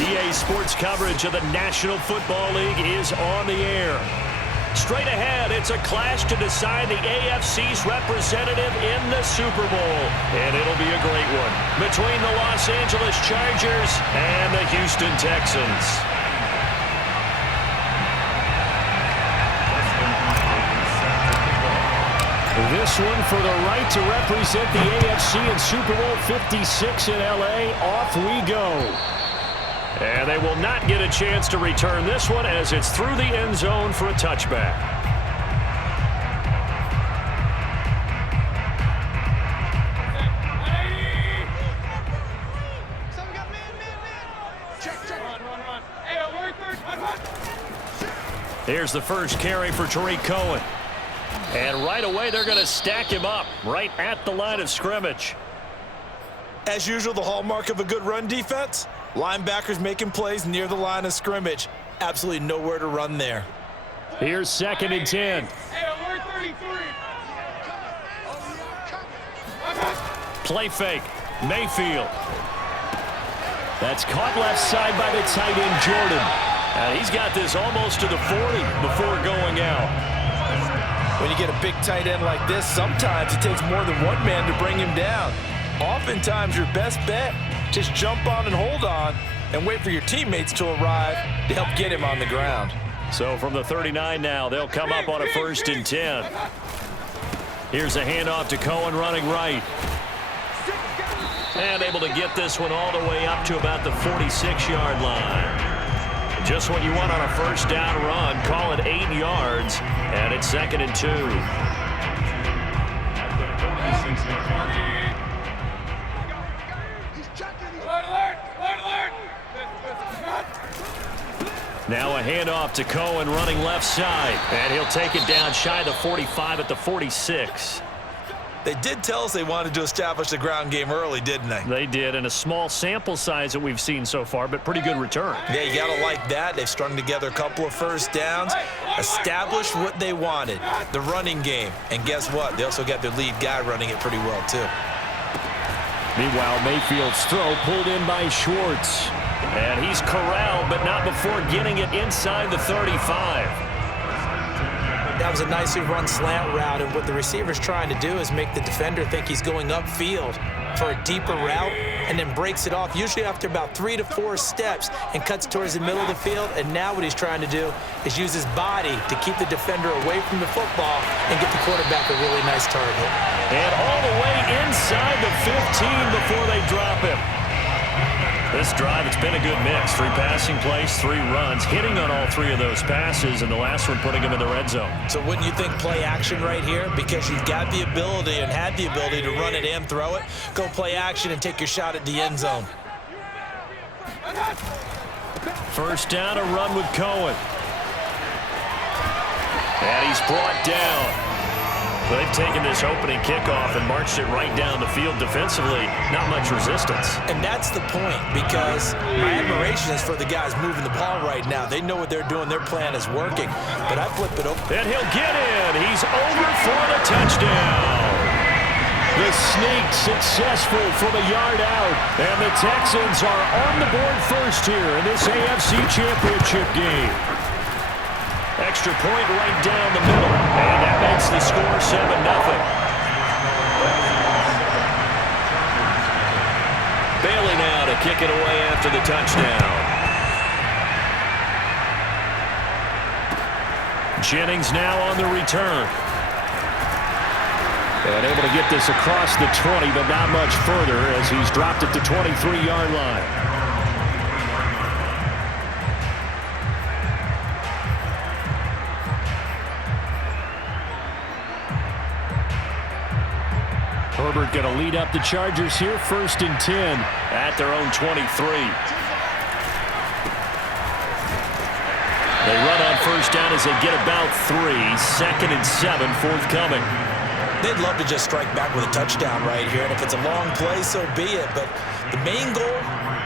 EA Sports coverage of the National Football League is on the air. Straight ahead, it's a clash to decide the AFC's representative in the Super Bowl. And it'll be a great one between the Los Angeles Chargers and the Houston Texans. This one for the right to represent the AFC in Super Bowl 56 in L.A. Off we go. And they will not get a chance to return this one as it's through the end zone for a touchback. Here's the first carry for Tariq Cohen. And right away, they're going to stack him up right at the line of scrimmage. As usual, the hallmark of a good run defense, linebackers making plays near the line of scrimmage. Absolutely nowhere to run there. Here's 2nd and 10. Play fake. Mayfield. That's caught left side by the tight end, Jordan. He's got this almost to the 40 before going out. When you get a big tight end like this, sometimes it takes more than one man to bring him down. Oftentimes, your best bet, just jump on and hold on and wait for your teammates to arrive to help get him on the ground. So from the 39 now, they'll come up on a 1st and 10. Here's a handoff to Cohen running right. And able to get this one all the way up to about the 46-yard line. Just what you want on a 1st down run. Call it 8 yards, and it's 2nd and 2. Now a handoff to Cohen running left side, and he'll take it down shy of the 45 at the 46. They did tell us they wanted to establish the ground game early, didn't they? They did, and a small sample size that we've seen so far, but pretty good return. Yeah, you got to like that. They've strung together a couple of 1st downs, established what they wanted, the running game. And guess what? They also got their lead guy running it pretty well, too. Meanwhile, Mayfield's throw pulled in by Schwartz. And he's corralled, but not before getting it inside the 35. That was a nicely run slant route, and what the receiver's trying to do is make the defender think he's going upfield for a deeper route and then breaks it off, usually after about 3 to 4 steps, and cuts towards the middle of the field. And now what he's trying to do is use his body to keep the defender away from the football and get the quarterback a really nice target. And all the way inside the 15 before they drop him. This drive, it's been a good mix. 3 passing plays, 3 runs, hitting on all 3 of those passes, and the last one putting them in the red zone. So wouldn't you think play action right here? Because you've got the ability and had the ability to run it and throw it. Go play action and take your shot at the end zone. 1st down, a run with Cohen. And he's brought down. They've taken this opening kickoff and marched it right down the field defensively. Not much resistance. And that's the point, because my admiration is for the guys moving the ball right now. They know what they're doing. Their plan is working. But I flip it over. And he'll get in. He's over for the touchdown. The sneak successful from a yard out. And the Texans are on the board first here in this AFC Championship game. Extra point right down the middle, and that makes the score 7-0. Bailey now to kick it away after the touchdown. Jennings now on the return. And able to get this across the 20, but not much further as he's dropped at the 23-yard line. Herbert going to lead up the Chargers here, 1st and 10 at their own 23. They run on 1st down as they get about 3. 2nd and 7 forthcoming. They'd love to just strike back with a touchdown right here, and if it's a long play, so be it. But the main goal,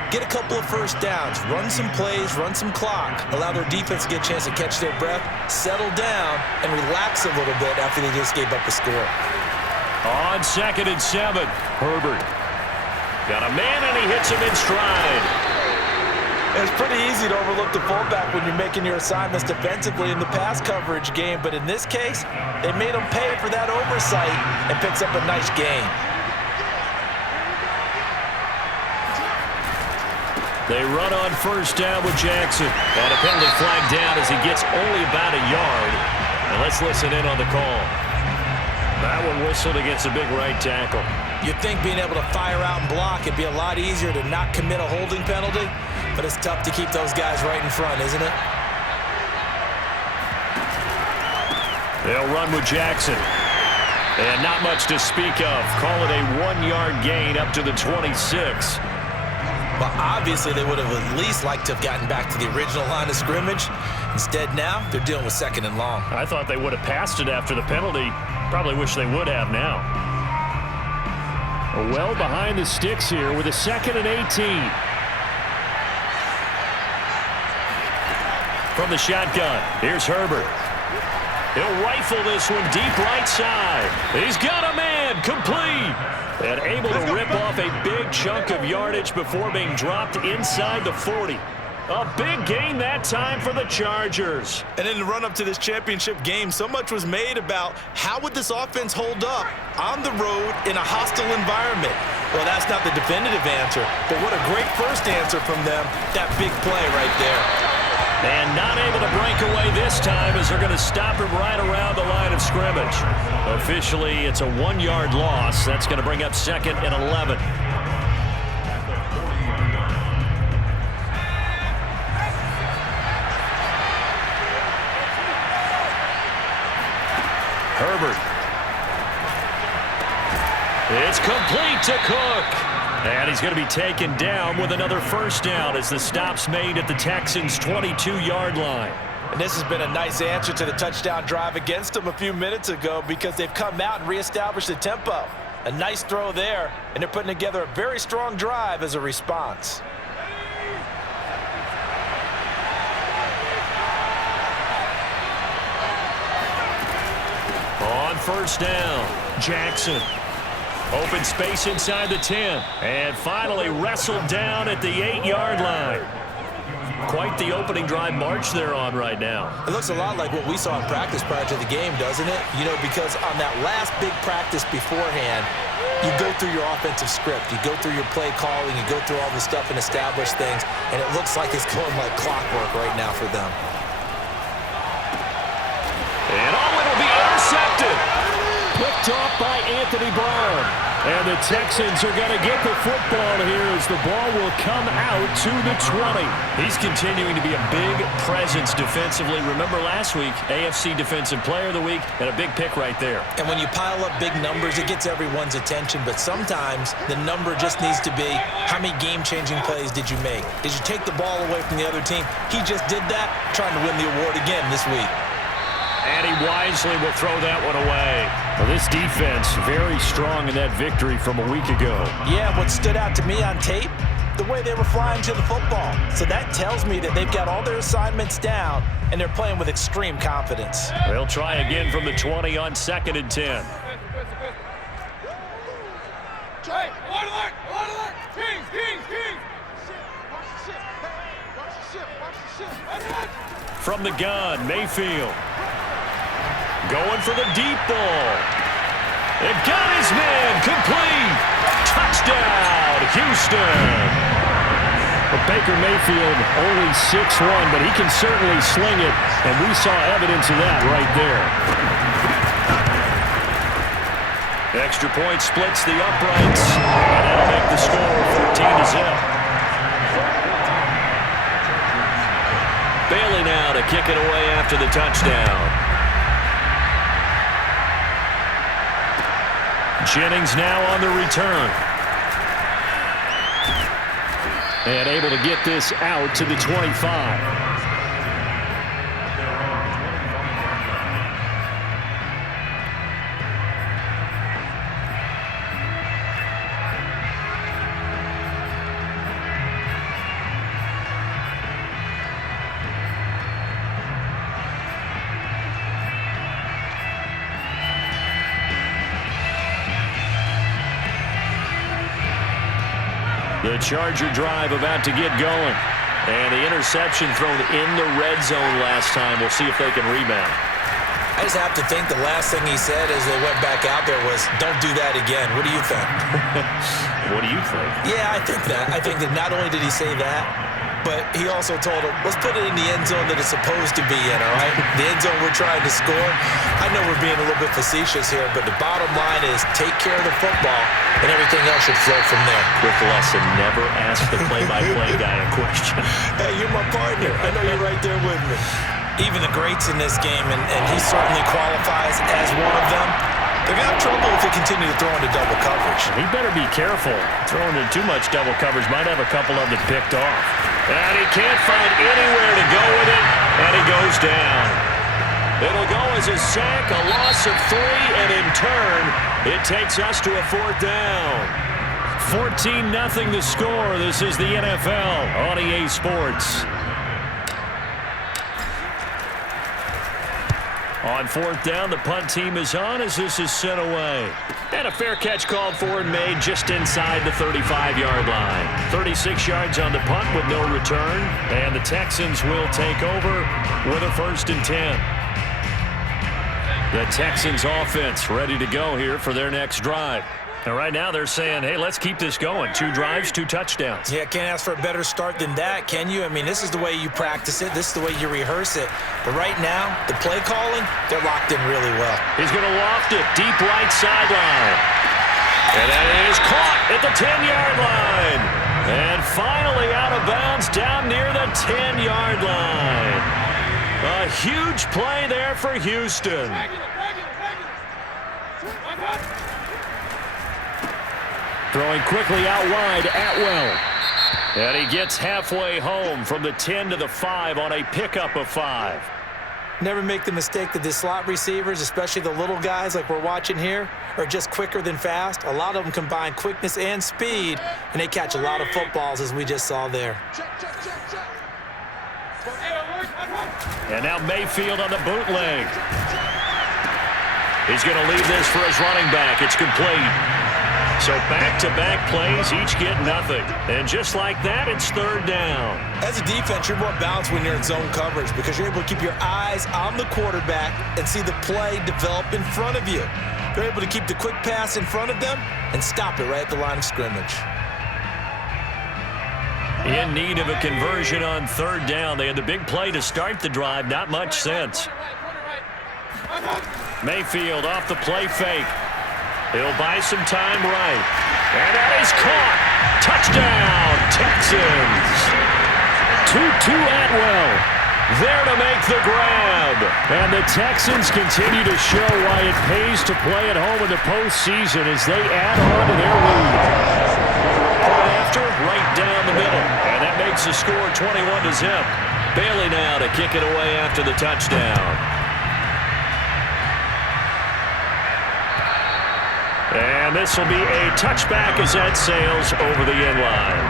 get a couple of 1st downs, run some plays, run some clock, allow their defense to get a chance to catch their breath, settle down, and relax a little bit after they just gave up the score. On 2nd and 7, Herbert got a man, and he hits him in stride. And It's pretty easy to overlook the fullback when you're making your assignments defensively in the pass coverage game, but in this case, they made him pay for that oversight and picks up a nice gain. They run on first down with Jackson. And a penalty flag down as he gets only about a yard. And let's listen in on the call. That one whistled against a big right tackle. You'd think being able to fire out and block, it'd be a lot easier to not commit a holding penalty, but it's tough to keep those guys right in front, isn't it? They'll run with Jackson. And not much to speak of. Call it a 1-yard gain up to the 26. Well, obviously, they would have at least liked to have gotten back to the original line of scrimmage. Instead, now, they're dealing with second and long. I thought they would have passed it after the penalty. Probably wish they would have now. Well behind the sticks here with a 2nd and 18. From the shotgun, here's Herbert. He'll rifle this one deep right side. He's got a man, complete. And able to rip off a big chunk of yardage before being dropped inside the 40. A big gain that time for the Chargers. And in the run-up to this championship game, so much was made about how would this offense hold up on the road in a hostile environment. Well, that's not the definitive answer, but what a great first answer from them. That big play right there. And not able to break away this time as they're going to stop him right around the line of scrimmage. Officially, it's a 1-yard loss. That's going to bring up 2nd and 11. Herbert. It's complete to Cook. And he's going to be taken down with another first down as the stop's made at the Texans' 22-yard line. And this has been a nice answer to the touchdown drive against them a few minutes ago because they've come out and reestablished the tempo. A nice throw there, and they're putting together a very strong drive as a response. On first down, Jackson. Open space inside the 10. And finally wrestled down at the 8-yard line. Quite the opening drive march they're on right now. It looks a lot like what we saw in practice prior to the game, doesn't it? You know, because on that last big practice beforehand, you go through your offensive script. You go through your play calling. You go through all the stuff and establish things. And it looks like it's going like clockwork right now for them. And it'll be intercepted. Picked off by Anthony Brown. And the Texans are going to get the football here as the ball will come out to the 20. He's continuing to be a big presence defensively. Remember last week, AFC Defensive Player of the Week, and a big pick right there. And when you pile up big numbers, it gets everyone's attention. But sometimes the number just needs to be, how many game-changing plays did you make? Did you take the ball away from the other team? He just did that, trying to win the award again this week. And he wisely will throw that one away. Well, this defense very strong in that victory from a week ago. Yeah, what stood out to me on tape, the way they were flying to the football. So that tells me that they've got all their assignments down, and they're playing with extreme confidence. They'll try again from the 20 on 2nd and 10. From the gun, Mayfield. Going for the deep ball. It got his man, complete. Touchdown, Houston. But Baker Mayfield only 6'1", but he can certainly sling it, and we saw evidence of that right there. Extra point splits the uprights, and that'll make the score 14-0. Bailey now to kick it away after the touchdown. Jennings now on the return. And able to get this out to the 25. The Charger drive about to get going. And the interception thrown in the red zone last time. We'll see if they can rebound. I just have to think the last thing he said as they went back out there was, don't do that again. What do you think? What do you think? Yeah, I think that. I think that not only did he say that, but he also told him, let's put it in the end zone that it's supposed to be in, all right? The end zone we're trying to score. I know we're being a little bit facetious here, but the bottom line is take care of the football, and everything else should flow from there. Quick lesson, never ask the play-by-play guy a question. Hey, you're my partner. I know you're right there with me. Even the greats in this game, and he certainly qualifies as one of them, they're going to have trouble if they continue to throw into double coverage. He better be careful. Throwing in too much double coverage might have a couple of them picked off. And he can't find anywhere to go with it, and he goes down. It'll go as a sack, a loss of 3, and in turn, it takes us to a 4th down. 14-0 the score. This is the NFL on EA Sports. On 4th down, the punt team is on as this is sent away. And a fair catch called for and made just inside the 35-yard line. 36 yards on the punt with no return. And the Texans will take over with a 1st and 10. The Texans offense ready to go here for their next drive. And right now they're saying, hey, let's keep this going. 2 drives, 2 touchdowns. Yeah, can't ask for a better start than that, can you? I mean, this is the way you practice it. This is the way you rehearse it. But right now, the play calling, they're locked in really well. He's going to loft it deep right sideline. And that is caught at the 10-yard line. And finally out of bounds down near the 10-yard line. A huge play there for Houston. Throwing quickly out wide, Atwell. And he gets halfway home from the 10 to the 5 on a pickup of 5. Never make the mistake that the slot receivers, especially the little guys like we're watching here, are just quicker than fast. A lot of them combine quickness and speed, and they catch a lot of footballs, as we just saw there. And now Mayfield on the bootleg. He's going to leave this for his running back. It's complete. So back-to-back plays, each get nothing. And just like that, it's 3rd down. As a defense, you're more balanced when you're in zone coverage because you're able to keep your eyes on the quarterback and see the play develop in front of you. You're able to keep the quick pass in front of them and stop it right at the line of scrimmage. In need of a conversion on 3rd down. They had the big play to start the drive. Not much sense. Mayfield off the play fake. He'll buy some time right. And that is caught. Touchdown, Texans. Tutu Atwell there to make the grab. And the Texans continue to show why it pays to play at home in the postseason as they add on to their lead. Point after, right down the middle. And that makes the score 21-0. Bailey now to kick it away after the touchdown. And this will be a touchback as that sails over the end line.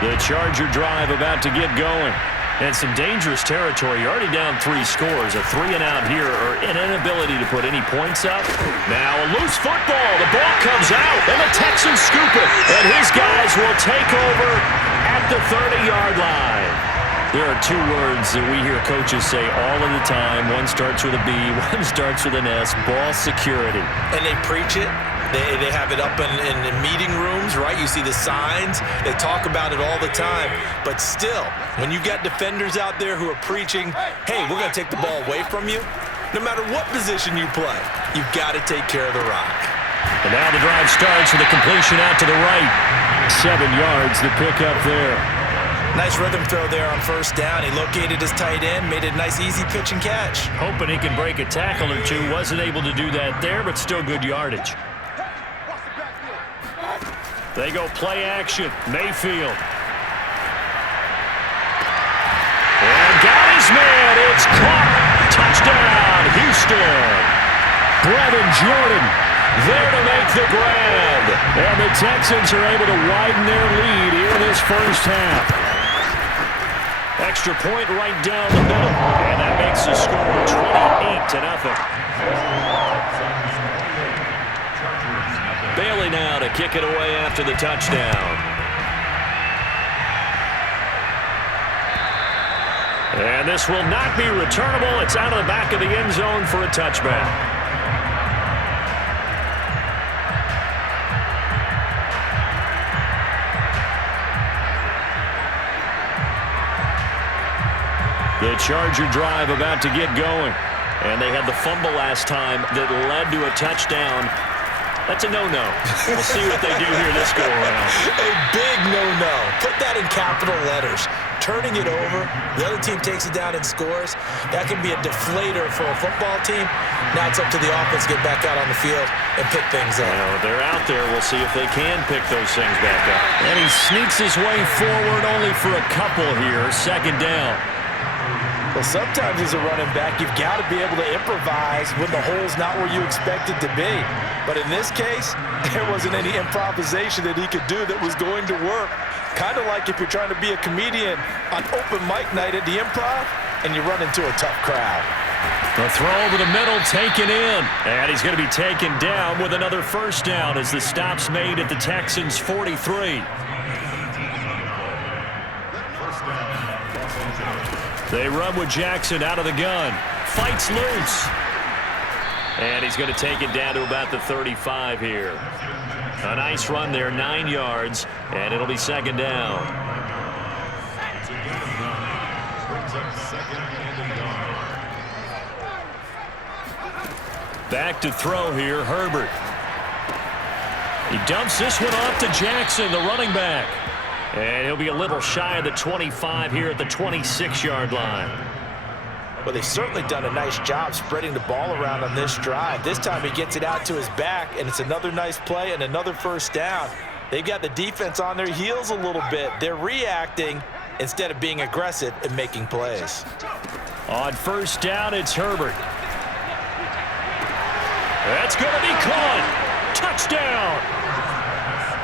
The Charger drive about to get going. And some dangerous territory. You're already down 3 scores. A 3-and-out here or an inability to put any points up. Now a loose football. The ball comes out, and the Texans scoop it. And his guys will take over at the 30-yard line. There are 2 words that we hear coaches say all of the time. One starts with a B, one starts with an S, ball security. And they preach it. They have it up in meeting rooms, right? You see the signs. They talk about it all the time. But still, when you got defenders out there who are preaching, hey, we're going to take the ball away from you, no matter what position you play, you've got to take care of the rock. And now the drive starts with a completion out to the right. 7 yards, the pickup there. Nice rhythm throw there on 1st down. He located his tight end, made a nice easy pitch and catch. Hoping he can break a tackle or 2. Wasn't able to do that there, but still good yardage. They go play action. Mayfield. And got his man. It's caught. Touchdown, Houston. Brevin Jordan there to make the grab. And the Texans are able to widen their lead here in this first half. Extra point right down the middle. And that makes the score 28-0. Bailey Staley now to kick it away after the touchdown. And this will not be returnable. It's out of the back of the end zone for a touchback. The Charger drive about to get going. And they had the fumble last time that led to a touchdown. That's a no-no. We'll see what they do here this go-around. A big no-no. Put that in capital letters. Turning it over, the other team takes it down and scores. That can be a deflator for a football team. Now it's up to the offense to get back out on the field and pick things up. Well, they're out there. We'll see if they can pick those things back up. And he sneaks his way forward only for a couple here. Second down. Well, sometimes as a running back, you've got to be able to improvise when the hole's not where you expect it to be. But in this case, there wasn't any improvisation that he could do that was going to work. Kind of like if you're trying to be a comedian on open mic night at the Improv and you run into a tough crowd. The throw over the middle, taken in. And he's going to be taken down with another first down as the stop's made at the Texans' 43. They run with Jackson out of the gun. Fights loose. And he's going to take it down to about the 35 here. A nice run there, 9 yards, and it'll be second down. Back to throw here, Herbert. He dumps this one off to Jackson, the running back. And he'll be a little shy of the 25 here at the 26-yard line. Well, they've certainly done a nice job spreading the ball around on this drive. This time he gets it out to his back, and it's another nice play and another first down. They've got the defense on their heels a little bit. They're reacting instead of being aggressive and making plays. On first down, it's Herbert. That's going to be caught. Touchdown.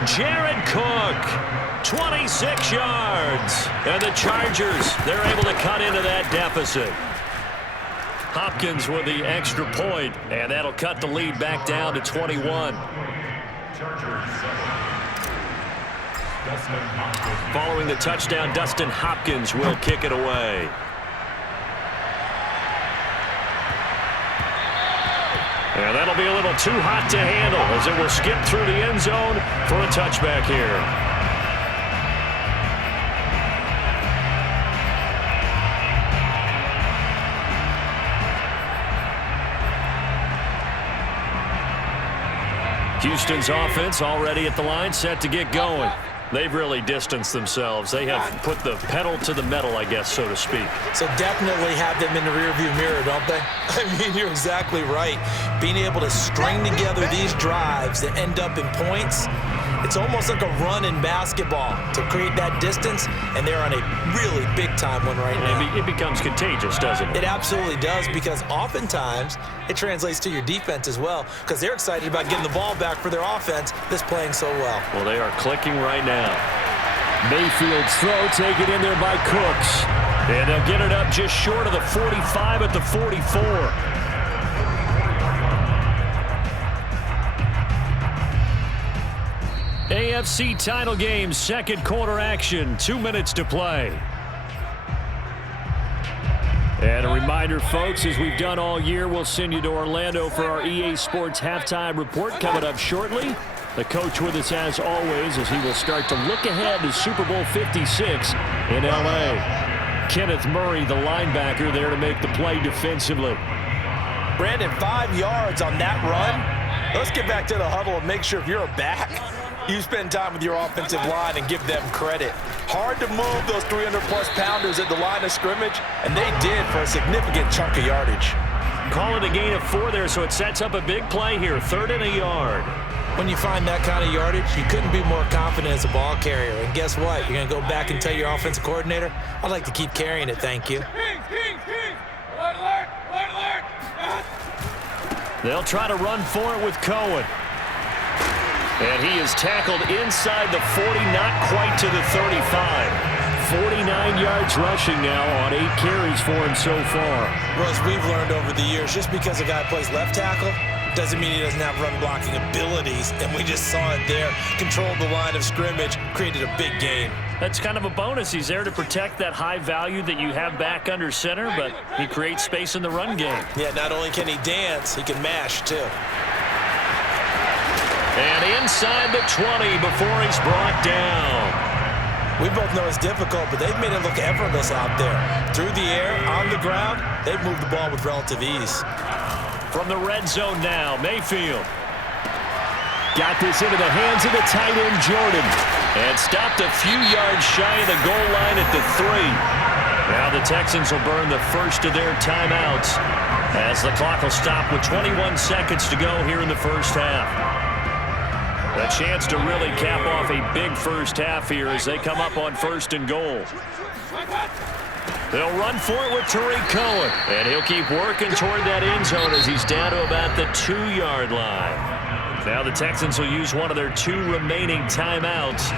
Jared Cook, 26 yards. And the Chargers, they're able to cut into that deficit. Hopkins with the extra point, and that'll cut the lead back down to 21. Following the touchdown, Dustin Hopkins will kick it away. And that'll be a little too hot to handle as it will skip through the end zone for a touchback here. Houston's offense already at the line, set to get going. They've really distanced themselves. They have put the pedal to the metal, I guess, so to speak. So definitely have them in the rearview mirror, don't they? I mean, you're exactly right. Being able to string together these drives that end up in points, it's almost like a run in basketball to create that distance, and they're on a really big-time one right now. It becomes contagious, doesn't it? It absolutely does, because oftentimes it translates to your defense as well, because they're excited about getting the ball back for their offense that's playing so well. Well, they are clicking right now. Mayfield's throw taken in there by Cooks. And they'll get it up just short of the 45 at the 44. AFC title game, second quarter action, 2 minutes to play. And a reminder, folks, as we've done all year, we'll send you to Orlando for our EA Sports halftime report coming up shortly. The coach with us as always as he will start to look ahead to Super Bowl 56 in L.A. Kenneth Murray, the linebacker, there to make the play defensively. Brandon, 5 yards on that run. Let's get back to the huddle and make sure if you're a back, you spend time with your offensive line and give them credit. Hard to move those 300-plus pounders at the line of scrimmage, and they did for a significant chunk of yardage. Call it a gain of 4 there, so it sets up a big play here, 3rd and a yard. When you find that kind of yardage, you couldn't be more confident as a ball carrier. And guess what? You're going to go back and tell your offensive coordinator, I'd like to keep carrying it, thank you. They'll try to run for it with Cohen. And he is tackled inside the 40, not quite to the 35. 49 yards rushing now on 8 carries for him so far. Well, as we've learned over the years, just because a guy plays left tackle doesn't mean he doesn't have run-blocking abilities, and we just saw it there. Controlled the line of scrimmage, created a big gain. That's kind of a bonus. He's there to protect that high value that you have back under center, but he creates space in the run game. Yeah, not only can he dance, he can mash, too. And inside the 20 before he's brought down. We both know it's difficult, but they've made it look effortless out there. Through the air, on the ground, they've moved the ball with relative ease. From the red zone now, Mayfield. Got this into the hands of the tight end, Jordan. And stopped a few yards shy of the goal line at the 3. Now the Texans will burn the first of their timeouts as the clock will stop with 21 seconds to go here in the first half. A chance to really cap off a big first half here as they come up on 1st and goal. They'll run for it with Tariq Cohen. And he'll keep working toward that end zone as he's down to about the 2-yard line. Now the Texans will use one of their 2 remaining timeouts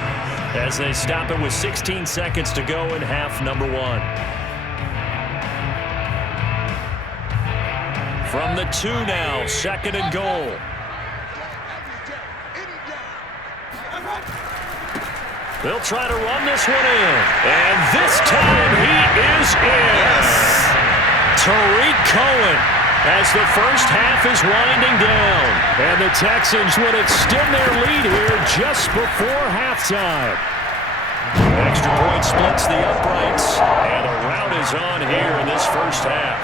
as they stop it with 16 seconds to go in half number 1. From the 2 now, 2nd and goal. They'll try to run this one in. And this time he is in. Yes. Tariq Cohen as the first half is winding down. And the Texans would extend their lead here just before halftime. Extra point splits the uprights. And the rout is on here in this first half.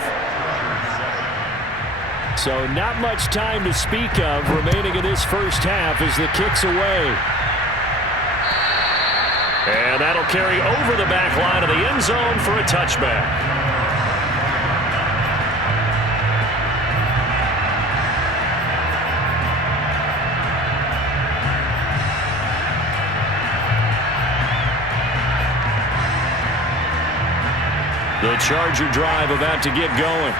So not much time to speak of remaining in this first half as the kick's away. And that'll carry over the back line of the end zone for a touchback. The Charger drive about to get going.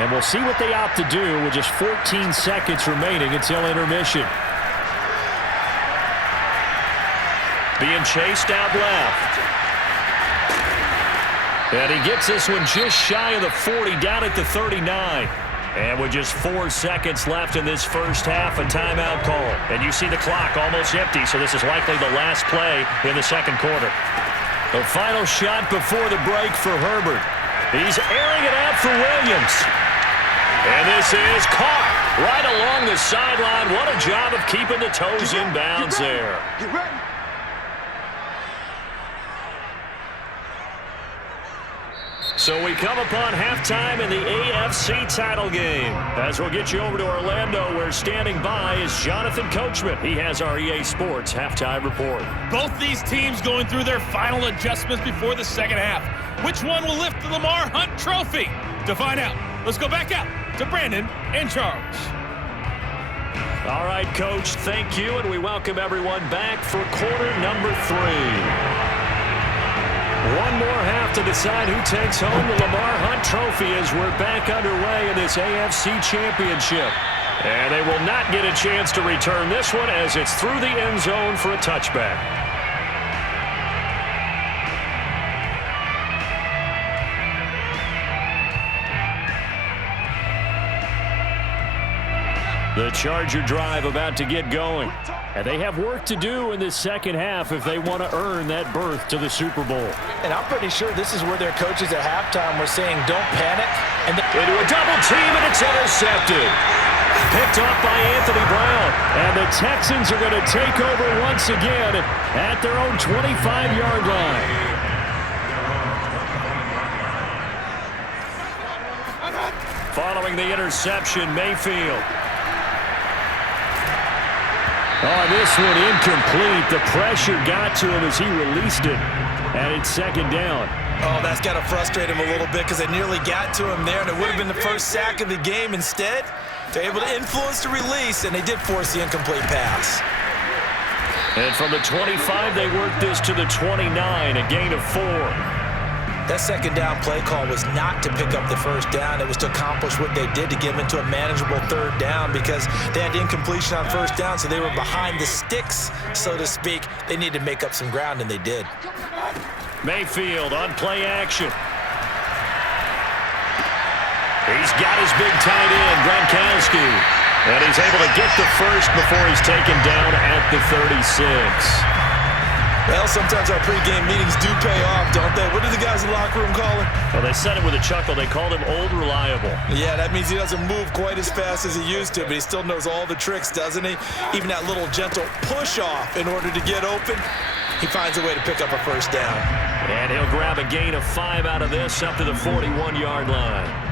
And we'll see what they opt to do with just 14 seconds remaining until intermission. Being chased out left. And he gets this one just shy of the 40, down at the 39. And with just 4 seconds left in this first half, a timeout call. And you see the clock almost empty, so this is likely the last play in the second quarter. The final shot before the break for Herbert. He's airing it out for Williams. And this is caught right along the sideline. What a job of keeping the toes in bounds there. Get ready. So we come upon halftime in the AFC title game. As we'll get you over to Orlando, where standing by is Jonathan Coachman. He has our EA Sports halftime report. Both these teams going through their final adjustments before the second half. Which one will lift the Lamar Hunt Trophy? To find out, let's go back out to Brandon and Charles. All right, Coach, thank you, and we welcome everyone back for quarter number 3. One more half to decide who takes home the Lamar Hunt Trophy as we're back underway in this AFC Championship. And they will not get a chance to return this one as it's through the end zone for a touchback. The Charger drive about to get going. And they have work to do in this second half if they want to earn that berth to the Super Bowl. And I'm pretty sure this is where their coaches at halftime were saying, don't panic. And into a double team, and it's intercepted. Picked off by Anthony Brown. And the Texans are going to take over once again at their own 25-yard line. Following the interception, Mayfield. Oh, this one incomplete. The pressure got to him as he released it. And it's second down. Oh, that's got to frustrate him a little bit because it nearly got to him there, and it would have been the first sack of the game. Instead, they're able to influence the release, and they did force the incomplete pass. And from the 25, they worked this to the 29, a gain of 4. That second down play call was not to pick up the first down. It was to accomplish what they did to get them into a manageable third down because they had incompletion on first down, so they were behind the sticks, so to speak. They needed to make up some ground, and they did. Mayfield on play action. He's got his big tight end, Gronkowski. And he's able to get the first before he's taken down at the 36. Well, sometimes our pregame meetings do pay off, don't they? What do the guys in the locker room call him? Well, they said it with a chuckle. They called him Old Reliable. Yeah, that means he doesn't move quite as fast as he used to, but he still knows all the tricks, doesn't he? Even that little gentle push-off in order to get open, he finds a way to pick up a first down. And he'll grab a gain of 5 out of this up to the 41-yard line.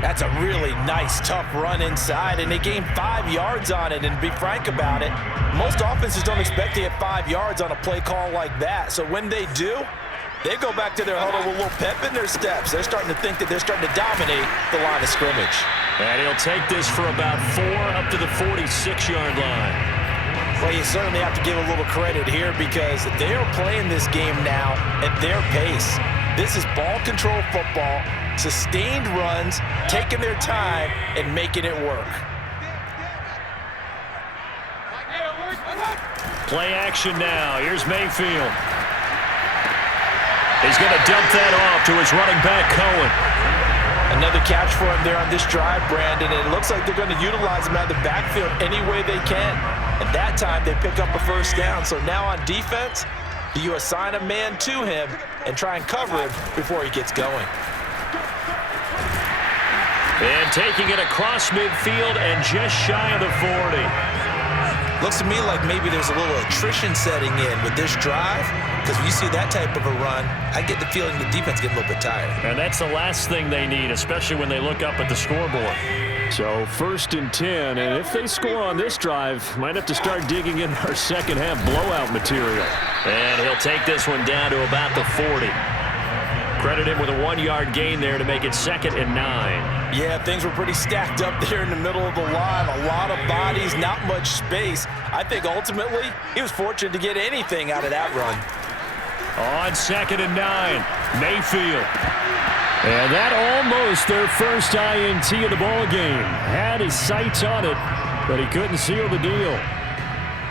That's a really nice, tough run inside, and they gained 5 yards on it. And to be frank about it, most offenses don't expect to get 5 yards on a play call like that. So when they do, they go back to their huddle with a little pep in their steps. They're starting to think that they're starting to dominate the line of scrimmage. And he'll take this for about 4 up to the 46-yard line. Well, you certainly have to give a little credit here because they are playing this game now at their pace. This is ball control football, sustained runs, taking their time, and making it work. Play action now. Here's Mayfield. He's going to dump that off to his running back, Cohen. Another catch for him there on this drive, Brandon, and it looks like they're going to utilize him out of the backfield any way they can. At that time, they pick up a first down. So now on defense, you assign a man to him and try and cover him before he gets going. And taking it across midfield and just shy of the 40. Looks to me like maybe there's a little attrition setting in with this drive, because when you see that type of a run, I get the feeling the defense get a little bit tired. And that's the last thing they need, especially when they look up at the scoreboard. So 1st and 10, and if they score on this drive, might have to start digging in our second half blowout material. And he'll take this one down to about the 40. Credit him with a 1-yard gain there to make it 2nd and 9. Yeah, things were pretty stacked up there in the middle of the line. A lot of bodies, not much space. I think ultimately he was fortunate to get anything out of that run. On 2nd and 9, Mayfield. And that almost their first INT of the ball game. Had his sights on it, but he couldn't seal the deal.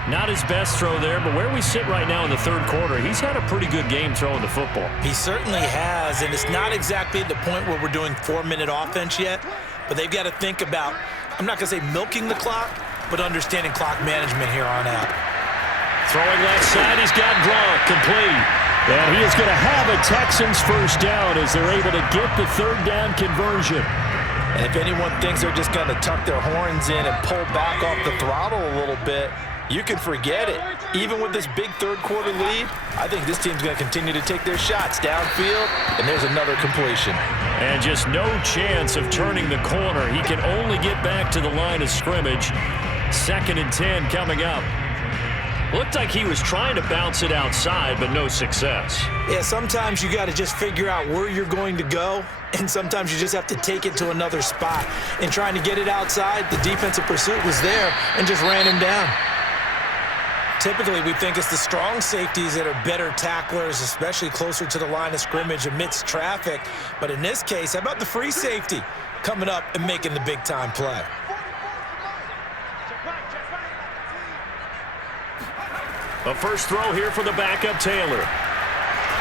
Not his best throw there, but where we sit right now in the 3rd quarter, he's had a pretty good game throwing the football. He certainly has, and it's not exactly at the point where we're doing 4-minute offense yet, but they've got to think about, I'm not going to say milking the clock, but understanding clock management here on out. Throwing left side, he's got Gronk complete. And he is going to have a Texans first down as they're able to get the 3rd down conversion. And if anyone thinks they're just going to tuck their horns in and pull back off the throttle a little bit, you can forget it. Even with this big 3rd quarter lead, I think this team's going to continue to take their shots downfield, and there's another completion. And just no chance of turning the corner. He can only get back to the line of scrimmage. 2nd and 10 coming up. Looked like he was trying to bounce it outside, but no success. Yeah, sometimes you got to just figure out where you're going to go, and sometimes you just have to take it to another spot. In trying to get it outside, the defensive pursuit was there and just ran him down. Typically, we think it's the strong safeties that are better tacklers, especially closer to the line of scrimmage amidst traffic. But in this case, how about the free safety coming up and making the big-time play? A first throw here for the backup Taylor.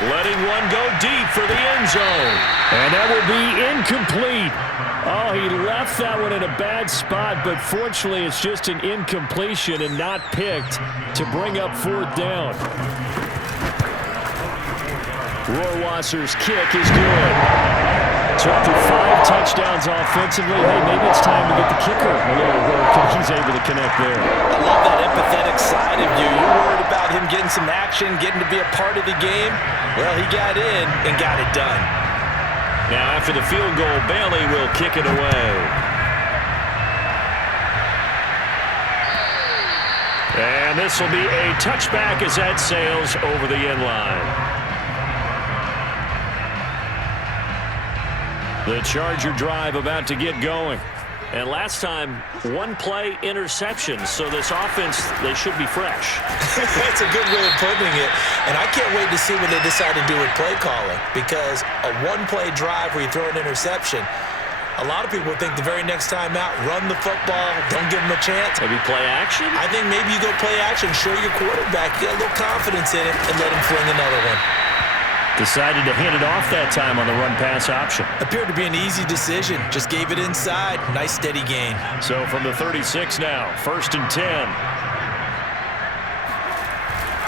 Letting one go deep for the end zone. And that will be incomplete. Oh, he left that one in a bad spot, but fortunately it's just an incompletion and not picked to bring up 4th down. Rohrwasser's kick is good. So after 5 touchdowns offensively, hey, maybe it's time to get the kicker a little work, and he's able to connect there. I love that empathetic side of you. You're worried about him getting some action, getting to be a part of the game. Well, he got in and got it done. Now, after the field goal, Bailey will kick it away. And this will be a touchback as that sails over the end line. The Charger drive about to get going. And last time, 1-play interception. So this offense, they should be fresh. That's a good way of putting it. And I can't wait to see what they decide to do with play calling. Because a 1-play drive where you throw an interception, a lot of people think the very next time out, run the football, don't give them a chance. Maybe play action? I think maybe you go play action, show your quarterback, get a little confidence in it, and let him fling another one. Decided to hand it off that time on the run-pass option. Appeared to be an easy decision. Just gave it inside. Nice steady gain. So from the 36 now, 1st and 10.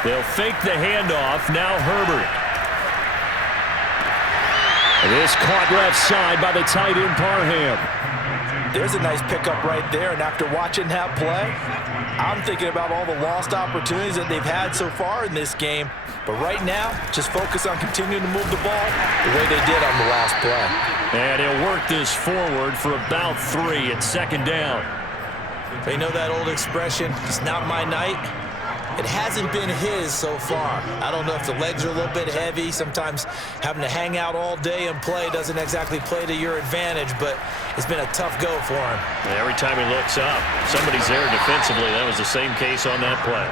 They'll fake the handoff. Now Herbert. This caught left side by the tight end Parham. There's a nice pickup right there, and after watching that play, I'm thinking about all the lost opportunities that they've had so far in this game. But right now, just focus on continuing to move the ball the way they did on the last play. And he'll work this forward for about 3 at 2nd down. They know that old expression, it's not my night. It hasn't been his so far. I don't know if the legs are a little bit heavy. Sometimes having to hang out all day and play doesn't exactly play to your advantage, but it's been a tough go for him. Every time he looks up, somebody's there defensively. That was the same case on that play.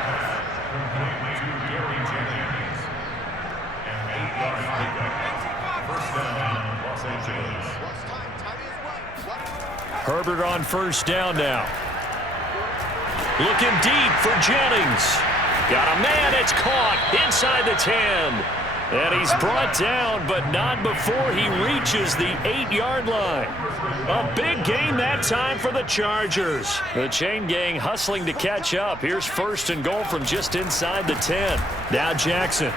Herbert on 1st down now. Looking deep for Jennings. Got a man, it's caught inside the 10. And he's brought down, but not before he reaches the 8-yard line. A big gain that time for the Chargers. The chain gang hustling to catch up. Here's 1st and goal from just inside the 10. Now Jackson.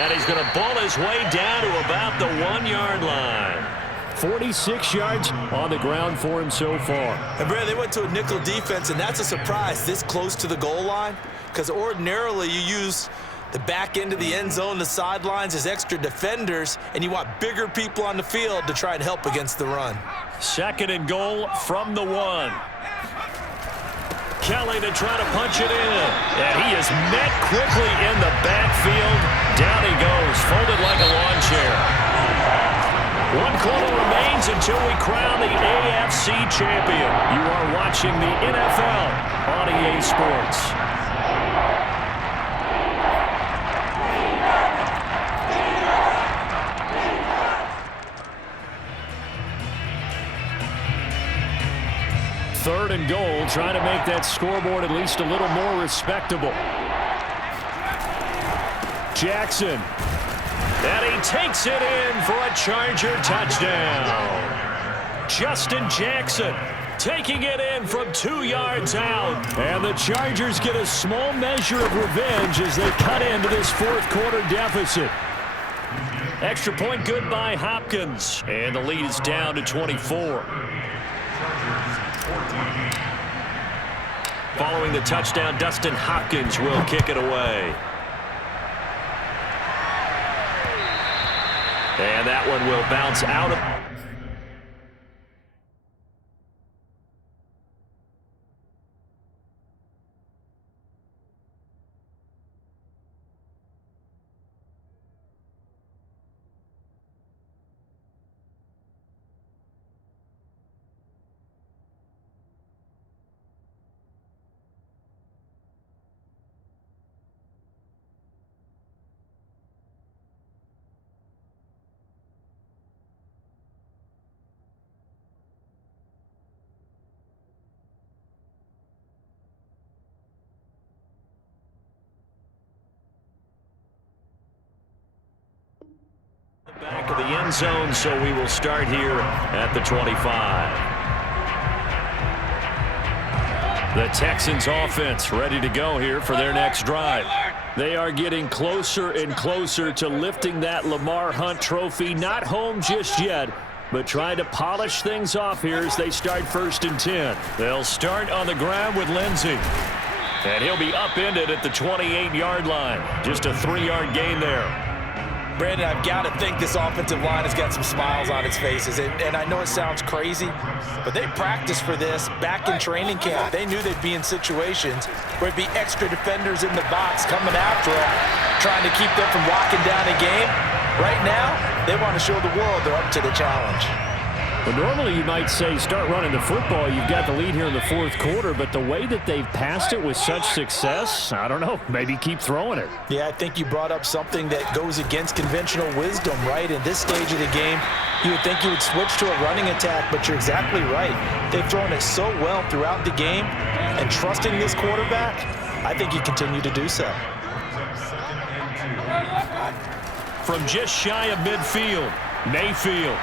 And he's going to ball his way down to about the 1-yard line. 46 yards on the ground for him so far. And Brad, they went to a nickel defense, and that's a surprise this close to the goal line, because ordinarily you use the back end of the end zone, the sidelines as extra defenders, and you want bigger people on the field to try and help against the run. 2nd and goal from the 1. Kelly to try to punch it in. And he is met quickly in the backfield. Down he goes, folded like a lawn chair. 1 quarter remains until we crown the AFC champion. You are watching the NFL on EA Sports. Third and goal, trying to make that scoreboard at least a little more respectable. Jackson. And he takes it in for a Charger touchdown. Justin Jackson taking it in from 2 yards out. And the Chargers get a small measure of revenge as they cut into this 4th quarter deficit. Extra point good by Hopkins. And the lead is down to 24. Following the touchdown, Dustin Hopkins will kick it away. And that one will bounce out of... back of the end zone, so we will start here at the 25. The Texans offense ready to go here for their next drive. They are getting closer and closer to lifting that Lamar Hunt trophy. Not home just yet, but trying to polish things off here as they start 1st and 10. They'll start on the ground with Lindsey. And he'll be upended at the 28-yard line. Just a 3-yard gain there. Brandon, I've got to think this offensive line has got some smiles on its faces. And I know it sounds crazy, but they practiced for this back in training camp. They knew they'd be in situations where it'd be extra defenders in the box coming after them, trying to keep them from locking down a game. Right now, they want to show the world they're up to the challenge. Well, normally you might say start running the football. You've got the lead here in the 4th quarter, but the way that they've passed it with such success, I don't know, maybe keep throwing it. Yeah, I think you brought up something that goes against conventional wisdom, right? In this stage of the game, you would think you would switch to a running attack, but you're exactly right. They've thrown it so well throughout the game, and trusting this quarterback, I think you continue to do so. From just shy of midfield, Mayfield.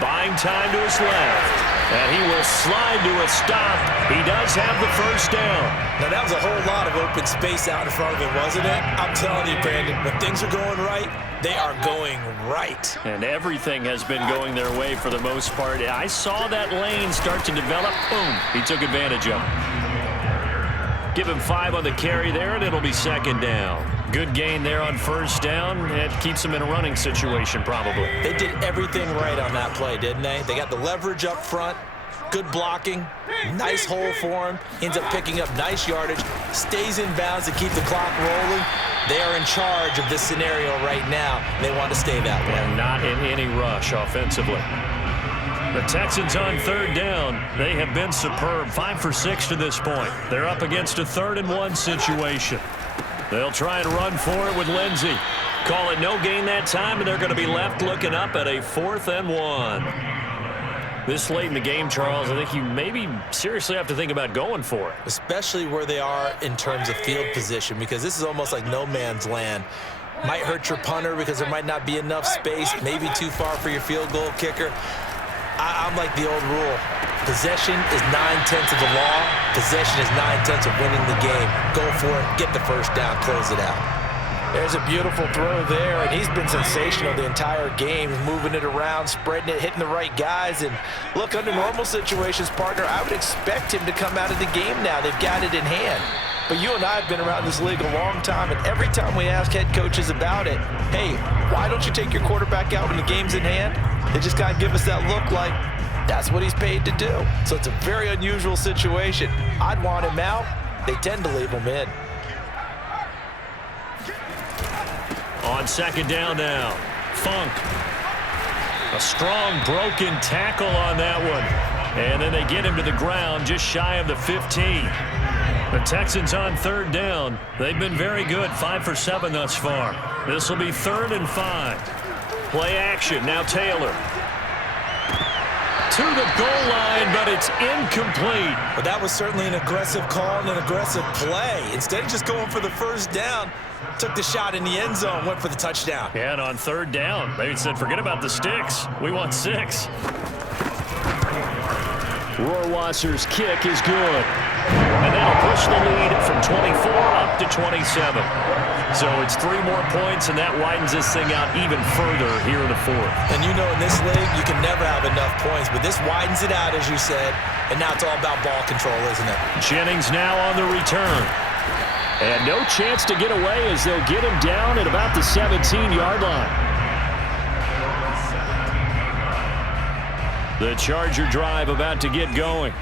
Buying time to his left. And he will slide to a stop. He does have the first down. Now, that was a whole lot of open space out in front of him, wasn't it? I'm telling you, Brandon, when things are going right, they are going right. And everything has been going their way for the most part. I saw that lane start to develop. Boom. He took advantage of it. Give him 5 on the carry there, and it'll be second down. Good gain there on first down. It keeps him in a running situation, probably. They did everything right on that play, didn't they? They got the leverage up front, good blocking, nice hole for him. Ends up picking up nice yardage, stays in bounds to keep the clock rolling. They are in charge of this scenario right now. They want to stay that way. And not in any rush offensively. The Texans on third down. They have been superb. 5 for 6 to this point. They're up against a 3rd-and-1 situation. They'll try and run for it with Lindsey. Call it no gain that time, and they're going to be left looking up at a 4th-and-1. This late in the game, Charles, I think you maybe seriously have to think about going for it. Especially where they are in terms of field position, because this is almost like no man's land. Might hurt your punter because there might not be enough space, maybe too far for your field goal kicker. I'm like the old rule. Possession is 9/10 of the law. Possession is 9/10 of winning the game. Go for it. Get the first down. Close it out. There's a beautiful throw there, and he's been sensational the entire game. He's moving it around, spreading it, hitting the right guys. And look, under normal situations, partner, I would expect him to come out of the game now. They've got it in hand. But you and I have been around this league a long time, and every time we ask head coaches about it, hey, why don't you take your quarterback out when the game's in hand? They just kind of give us that look like that's what he's paid to do. So it's a very unusual situation. I'd want him out. They tend to leave him in. On second down now, Funk. A strong broken tackle on that one. And then they get him to the ground just shy of the 15. The Texans on third down. They've been very good, 5 for 7 thus far. This will be 3rd and 5. Play action, now Taylor. To the goal line, but it's incomplete. But that was certainly an aggressive call and an aggressive play. Instead of just going for the first down, took the shot in the end zone, went for the touchdown. Yeah, and on third down, they said, forget about the sticks. We want 6. Rohrwasser's kick is good. And that'll push the lead from 24 up to 27. So it's 3 more points, and that widens this thing out even further here in the 4th. And you know, in this league, you can never have enough points, but this widens it out, as you said, and now it's all about ball control, isn't it? Jennings now on the return. And no chance to get away as they'll get him down at about the 17-yard line. The Charger drive about to get going.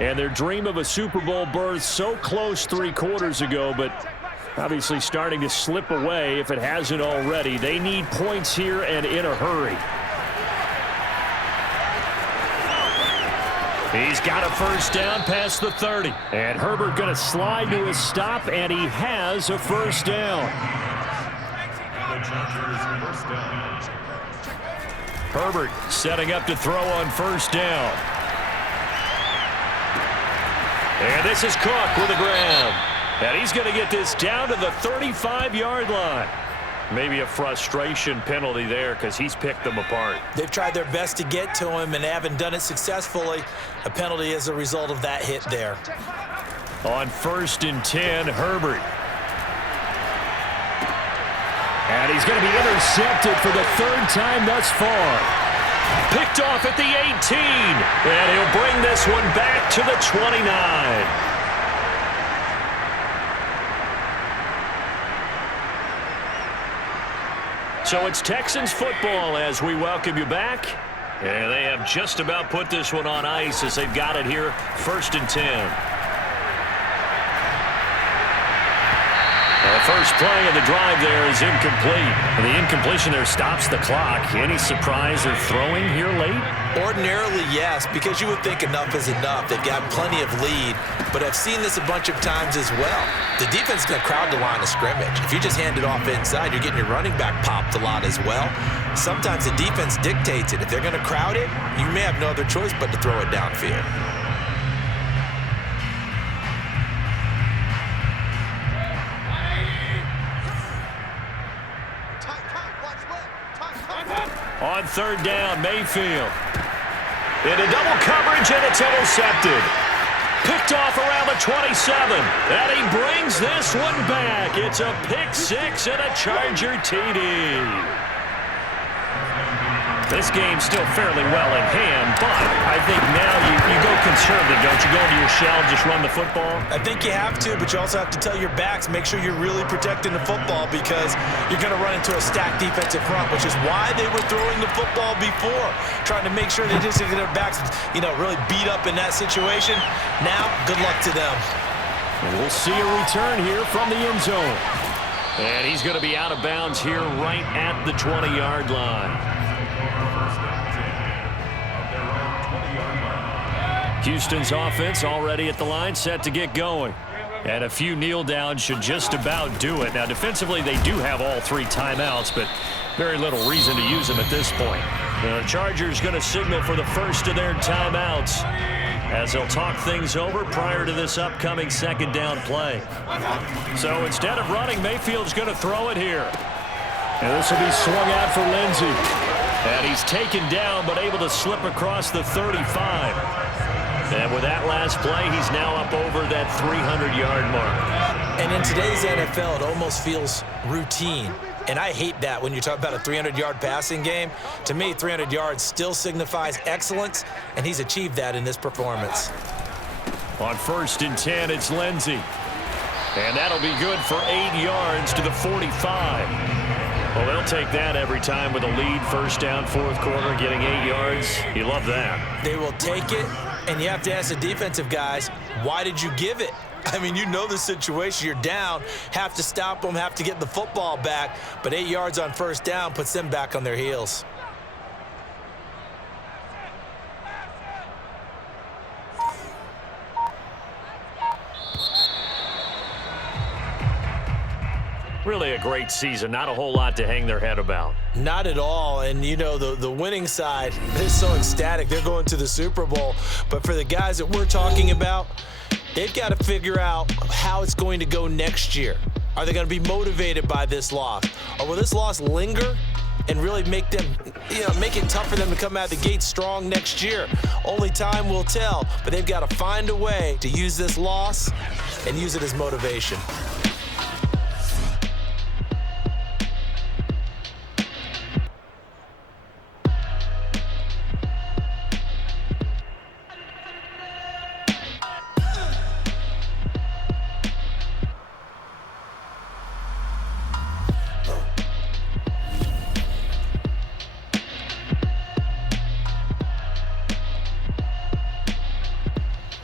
And their dream of a Super Bowl berth so close 3 quarters ago, but obviously starting to slip away if it hasn't already. They need points here and in a hurry. He's got a first down past the 30. And Herbert going to slide to a stop, and he has a first down. Herbert setting up to throw on first down. And this is Cook with a grab. And he's going to get this down to the 35-yard line. Maybe a frustration penalty there because he's picked them apart. They've tried their best to get to him and haven't done it successfully. A penalty as a result of that hit there. On 1st and 10, Herbert. And he's going to be intercepted for the 3rd time thus far. Picked off at the 18. And he'll bring this one back to the 29. So it's Texans football as we welcome you back. And they have just about put this one on ice as they've got it here, 1st and 10. The first play of the drive there is incomplete. And the incompletion there stops the clock. Any surprise they're throwing here late? Ordinarily, yes, because you would think enough is enough. They've got plenty of lead, but I've seen this a bunch of times as well. The defense is going to crowd the line of scrimmage. If you just hand it off inside, you're getting your running back popped a lot as well. Sometimes the defense dictates it. If they're going to crowd it, you may have no other choice but to throw it downfield. On third down, Mayfield. Into double coverage, and it's intercepted. Picked off around the 27. And he brings this one back. It's a pick six and a Charger TD. This game's still fairly well in hand, but I think now you go conservative, don't you? Go into your shell, just run the football? I think you have to, but you also have to tell your backs, make sure you're really protecting the football because you're going to run into a stacked defensive front, which is why they were throwing the football before, trying to make sure they just get their backs, really beat up in that situation. Now, good luck to them. And we'll see a return here from the end zone. And he's going to be out of bounds here right at the 20-yard line. Houston's offense already at the line, set to get going. And a few kneel downs should just about do it. Now, defensively, they do have all three timeouts, but very little reason to use them at this point. The Chargers going to signal for the first of their timeouts as they'll talk things over prior to this upcoming second down play. So instead of running, Mayfield's going to throw it here. And this will be swung out for Lindsey. And he's taken down, but able to slip across the 35. And with that last play, he's now up over that 300-yard mark. And in today's NFL, it almost feels routine. And I hate that when you talk about a 300-yard passing game. To me, 300 yards still signifies excellence, and he's achieved that in this performance. On 1st and 10, it's Lindsey. And that'll be good for 8 yards to the 45. Well, they'll take that every time with a lead, first down, fourth quarter, getting 8 yards. You love that. They will take it, and you have to ask the defensive guys, why did you give it? I mean, you know the situation. You're down, have to stop them, have to get the football back, but 8 yards on first down puts them back on their heels. Really a great season. Not a whole lot to hang their head about. Not at all. And, the winning side, they're so ecstatic. They're going to the Super Bowl. But for the guys that we're talking about, they've got to figure out how it's going to go next year. Are they going to be motivated by this loss? Or will this loss linger and really make them, make it tough for them to come out of the gate strong next year? Only time will tell. But they've got to find a way to use this loss and use it as motivation.